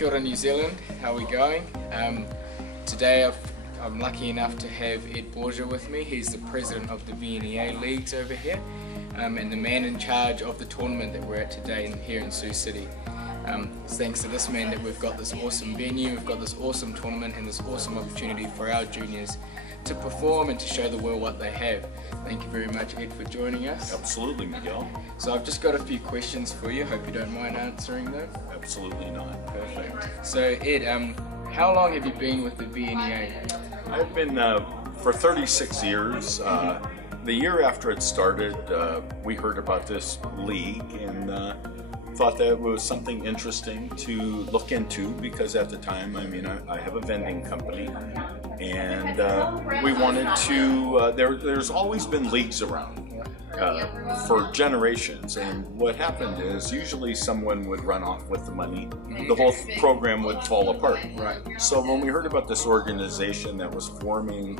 Kia ora, New Zealand, how are we going? Today I'm lucky enough to have Ed Borgia with me. He's the president of the VNEA leagues over here and the man in charge of the tournament that we're at today here in Sioux City. It's thanks to this man that we've got this awesome venue, we've got this awesome tournament and this awesome opportunity for our juniors to perform and to show the world what they have. Thank you very much, Ed, for joining us. Absolutely, Miguel. So I've just got a few questions for you. Hope you don't mind answering them. Absolutely not. Perfect. So Ed, how long have you been with the VNEA? I've been for 36 years. The year after it started, we heard about this league and thought that it was something interesting to look into, because at the time, I mean, I have a vending company, and we wanted to, there's always been leagues around for generations, and what happened is usually someone would run off with the money, the whole program would fall apart. Right. So when we heard about this organization that was forming,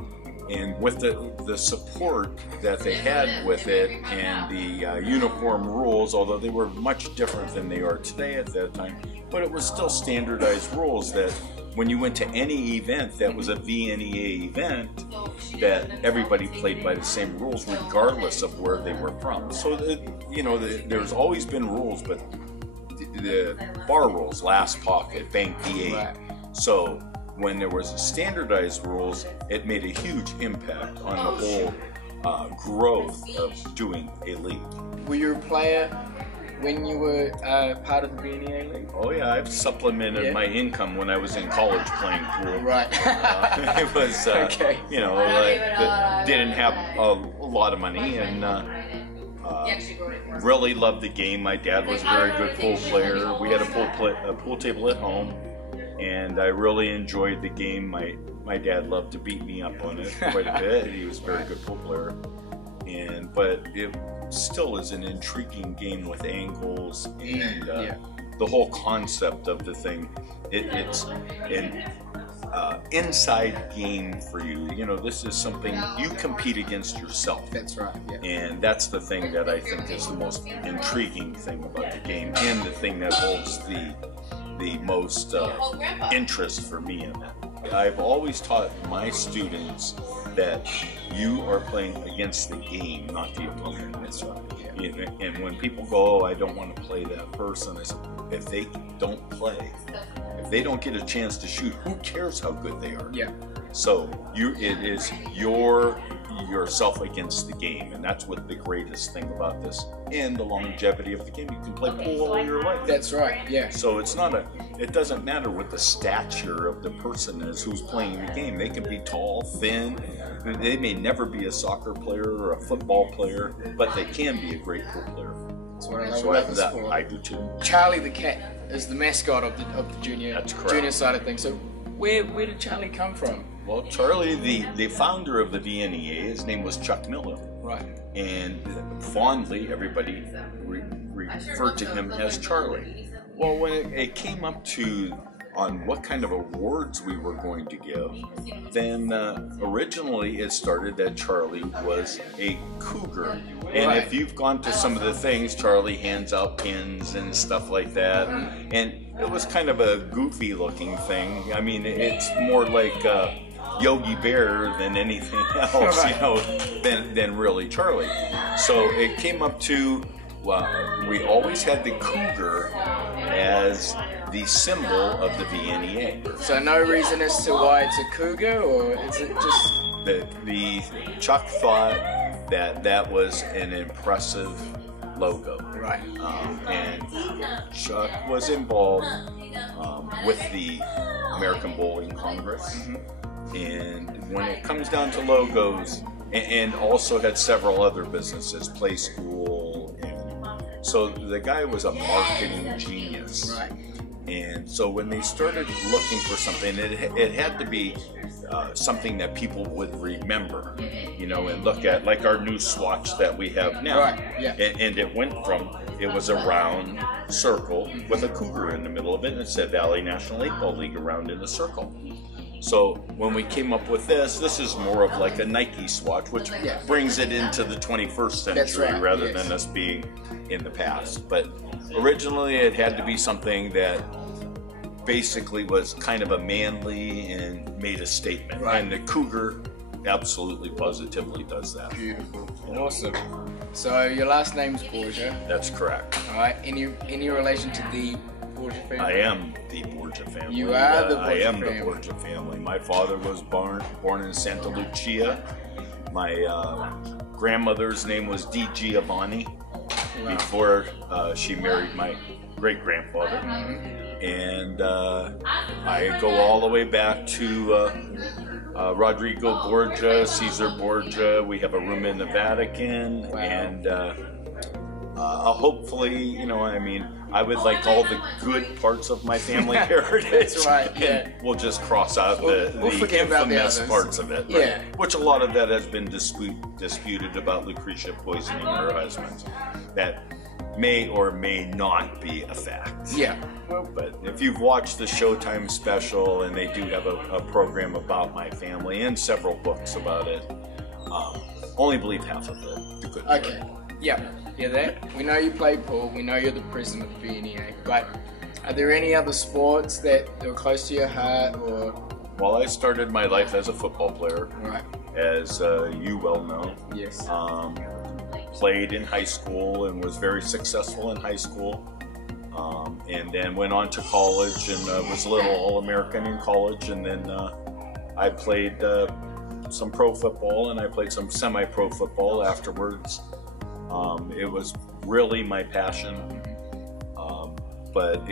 and with the support that they had with it and the uniform rules, although they were much different than they are today at that time, but it was still standardized rules that when you went to any event that was a VNEA event, that everybody played by the same rules regardless of where they were from. So, there's always been rules, but the bar rules, last pocket, bank D8. Right. So when there was standardized rules, it made a huge impact on the whole growth of doing a league. Were you a player when you were part of the VNEA league? Oh yeah, I've supplemented my income when I was in college playing pool. Right. It was, okay. Didn't have a lot of money, and really loved the game. My dad was a very good pool player. We had a pool table at home, and I really enjoyed the game. My dad loved to beat me up on it quite a bit. He was a very good pool player, but it still is an intriguing game with angles and the whole concept of the thing. It's an inside game for you. This is something you compete against yourself. That's right. Yeah. And that's the thing that I think is the most intriguing thing about the game, and the thing that holds the most interest for me in it. I've always taught my students that you are playing against the game, not the opponent. That's right. Yeah. And when people go, "Oh, I don't want to play that person," I say, if they don't play, if they don't get a chance to shoot, who cares how good they are? Yeah. So it is yourself against the game, and that's what the greatest thing about this and the longevity of the game. You can play pool all your life. That's right. Yeah. So it doesn't matter what the stature of the person is who's playing the game. They can be tall, thin. They may never be a soccer player or a football player, but they can be a great pool player. That's what I love about the sport. I do too. Charlie the cat is the mascot of the junior side of things. So where did Charlie come from? Well, Charlie, the founder of the VNEA, his name was Chuck Miller. Right. And fondly, everybody referred to him as Charlie. Well, when it came up to on what kind of awards we were going to give, then originally it started that Charlie was a cougar. And if you've gone to some of the things, Charlie hands out pins and stuff like that. And it was kind of a goofy looking thing. I mean, it's more like Yogi Bear than anything else, than really Charlie. So it came up to, we always had the cougar as the symbol of the VNEA. So no reason as to why it's a cougar, or is it just... The Chuck thought that was an impressive logo. Right. And Chuck was involved with the American Bowling Congress. Mm-hmm. And when it comes down to logos, and also had several other businesses, Play School, and so the guy was a marketing genius. Right. And so when they started looking for something, it had to be something that people would remember, and look at, like our new swatch that we have now. Right. Yeah. And it was a round circle with a cougar in the middle of it, and it said Valley National 8-Ball League around in a circle. So when we came up with this is more of like a Nike swatch, which brings it into the 21st century rather than us being in the past. But originally it had to be something that basically was kind of a manly and made a statement. Right. And the cougar absolutely positively does that. Beautiful. Awesome. So your last name's Borgia. That's correct. All right. Any relation to the Borgia family? I am the Borgia family. You are the Borgia I am family. the Borgia family. My father was born in Santa Lucia. My grandmother's name was Di Giovanni. Wow. Before she married my great-grandfather. And I go all the way back to Rodrigo Borgia, Caesar Borgia. We have a room in the Vatican. Wow. And hopefully, you know, I mean, I would like all the good parts of my family heritage. That's right, yeah. And we'll just cross out the forget about the infamous others. parts of it. Yeah. Right? Which a lot of that has been disputed about Lucretia poisoning her husband. That may or may not be a fact. Yeah. But if you've watched the Showtime special, and they do have a program about my family and several books about it, only believe half of it. The good part. Okay. Yeah. Yeah. That we know you play pool. We know you're the president of the VNEA. But are there any other sports that are close to your heart, or? Well, I started my life as a football player, Right. as you well know. Yes. Played in high school and was very successful in high school. And then went on to college and was a little All-American in college. And then I played some pro football, and I played some semi-pro football afterwards. It was really my passion. But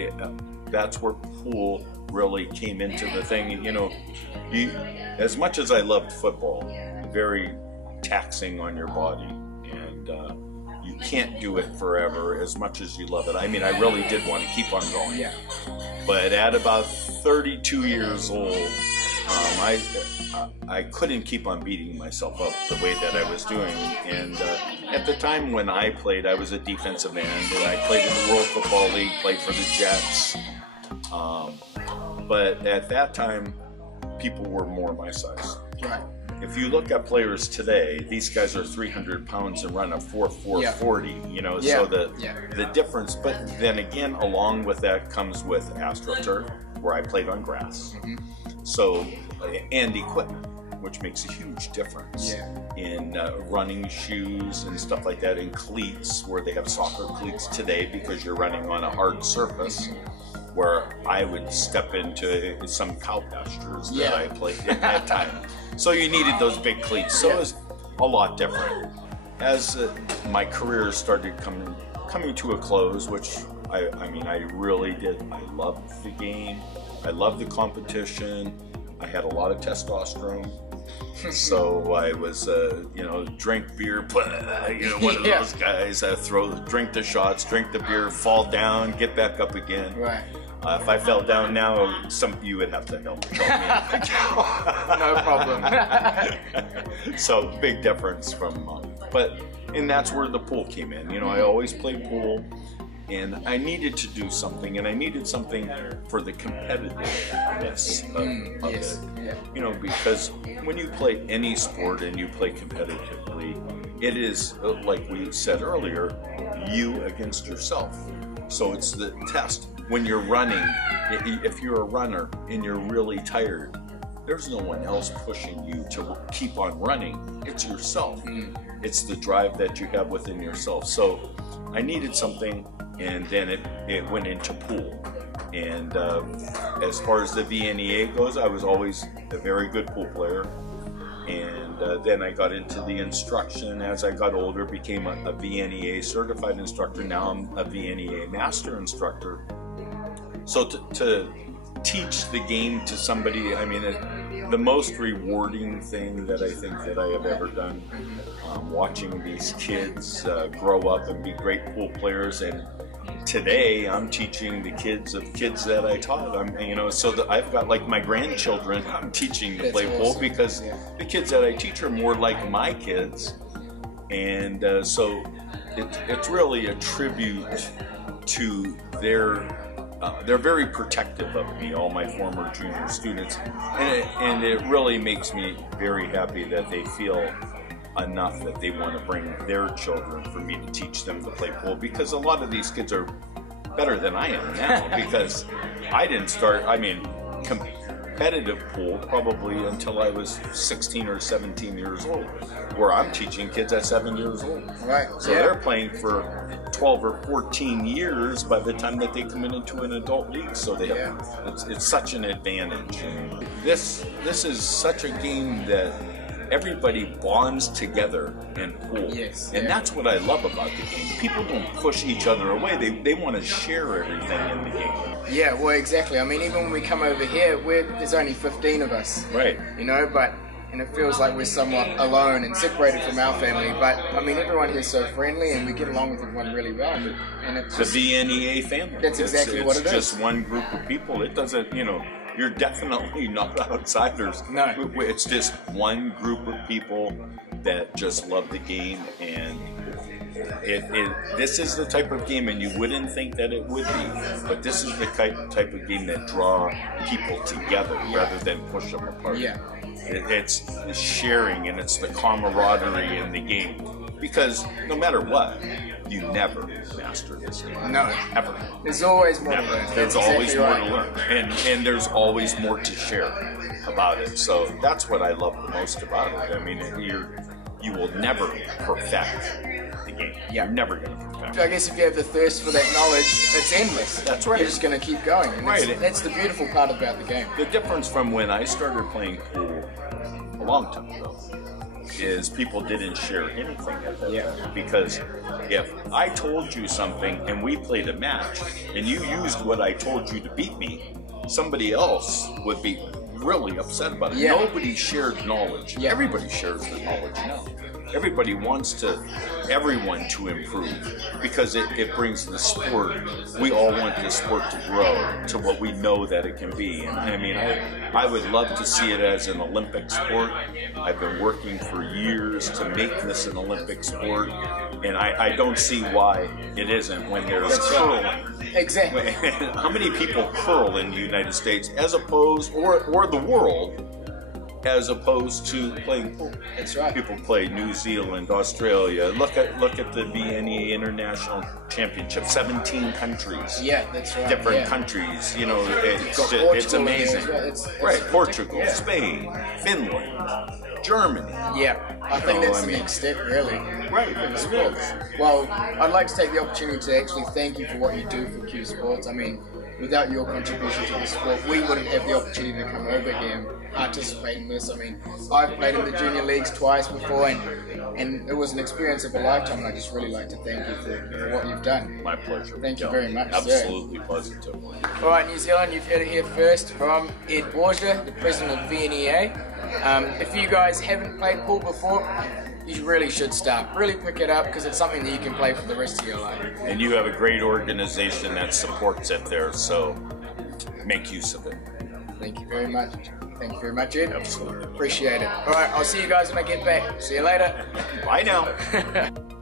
that's where pool really came into the thing. You know, as much as I loved football, very taxing on your body, and you can't do it forever as much as you love it. I mean, I really did want to keep on going. Yeah. But at about 32 years old, I couldn't keep on beating myself up the way that I was doing. And at the time when I played, I was a defensive end, and I played in the World Football League, played for the Jets. But at that time, people were more my size. Right. If you look at players today, these guys are 300 pounds and run a 4.4 40, you know, Yeah. so the difference, but then again, along with that comes with AstroTurf, where I played on grass. So, and equipment, which makes a huge difference in running shoes and stuff like that, and cleats, where they have soccer cleats today because you're running on a hard surface, where I would step into some cow pastures that I played at that time. So you needed those big cleats. So it was a lot different. As my career started coming to a close, which I mean, I really did. I loved the game. I loved the competition. I had a lot of testosterone. So I was, you know, drink beer, you know, one of those guys. Drink the shots, drink the beer, fall down, get back up again. Right. If I fell down now, you would have to help me. No problem. So big difference from, and that's where the pool came in. You know, I always played pool, and I needed to do something, and I needed something for the competitiveness of it. Yeah. You know, because when you play any sport and you play competitively, it is, like we said earlier, you against yourself. So it's the test. When you're running, if you're a runner and you're really tired, there's no one else pushing you to keep on running. It's yourself. It's the drive that you have within yourself. So I needed something, and then it went into pool. And as far as the VNEA goes, I was always a very good pool player. And then I got into the instruction. As I got older, became a VNEA certified instructor. Now I'm a VNEA master instructor. So to teach the game to somebody, I mean, the most rewarding thing that I think that I have ever done, watching these kids grow up and be great pool players. And today I'm teaching the kids of kids that I taught. You know, so that I've got like my grandchildren I'm teaching to play pool, because the kids that I teach are more like my kids. And so it's really a tribute to they're very protective of me, all my former junior students, and it really makes me very happy that they feel enough that they want to bring their children for me to teach them to play pool, because a lot of these kids are better than I am now because I didn't start, I mean, competitive pool probably until I was 16 or 17 years old, where I'm teaching kids at 7 years old. Right. So they're playing for 12 or 14 years by the time that they come into an adult league. So they have, it's such an advantage. This is such a game that everybody bonds together in pool. Yes. And that's what I love about the game. People don't push each other away. They want to share everything in the game. Yeah, well, exactly. I mean, even when we come over here, there's only 15 of us. Right. You know, and it feels like we're somewhat alone and separated from our family. But, I mean, everyone here is so friendly and we get along with everyone really well. And it's the just, VNEA family. That's exactly what it is. It's just one group of people. It doesn't, you know, you're definitely not outsiders. No. It's just one group of people that just love the game, and this is the type of game, and you wouldn't think that it would be, but this is the type of game that draw people together rather than push them apart. Yeah. It's sharing, and it's the camaraderie in the game, because no matter what, you never master this game. No. Ever. There's always more to Never. learn. There's That's always exactly more right. to learn. And there's always more to share about it. So that's what I love the most about it. I mean, you will never perfect the game. Yeah. You're never going to perfect So I it. guess if you have the thirst for that knowledge, it's endless. That's right. You're just going to keep going. And Right. That's the beautiful part about the game. The difference from when I started playing pool a long time ago is people didn't share anything at that time. Because if I told you something and we played a match and you used what I told you to beat me, somebody else would be really upset about it. Yeah. Nobody shared knowledge. Yeah. Everybody shares the knowledge now. Everybody wants everyone to improve because it brings the sport. We all want the sport to grow to what we know that it can be. And I mean, I would love to see it as an Olympic sport. I've been working for years to make this an Olympic sport, and I don't see why it isn't when there's curling. Exactly. How many people curl in the United States as opposed, or the world, as opposed to playing pool? That's right. People play New Zealand, Australia. Look at the VNEA International Championship. 17 countries. Yeah, that's right. Different yeah. countries. You know, Got it's Portugal in there amazing. as well. It's Right, Portugal, yeah. Spain, Finland, Germany. Yeah, I think that's the I mean, next step, really. Right, For the it sport. is. Well, I'd like to take the opportunity to actually thank you for what you do for Q Sports. I mean, without your contribution to the sport, we wouldn't have the opportunity to come over here and participate in this. I mean, I've played in the junior leagues twice before, and it was an experience of a lifetime. And I just really like to thank you for what you've done. My pleasure. Thank you very much, sir. Absolutely positive. All right, New Zealand, you've heard it here first from Ed Borgia, the president of VNEA. If you guys haven't played pool before, you really should start. Really pick it up because it's something that you can play for the rest of your life. And you have a great organization that supports it there, so make use of it. Thank you very much. Thank you very much, Ed. Absolutely. Appreciate it. All right, I'll see you guys when I get back. See you later. Bye now.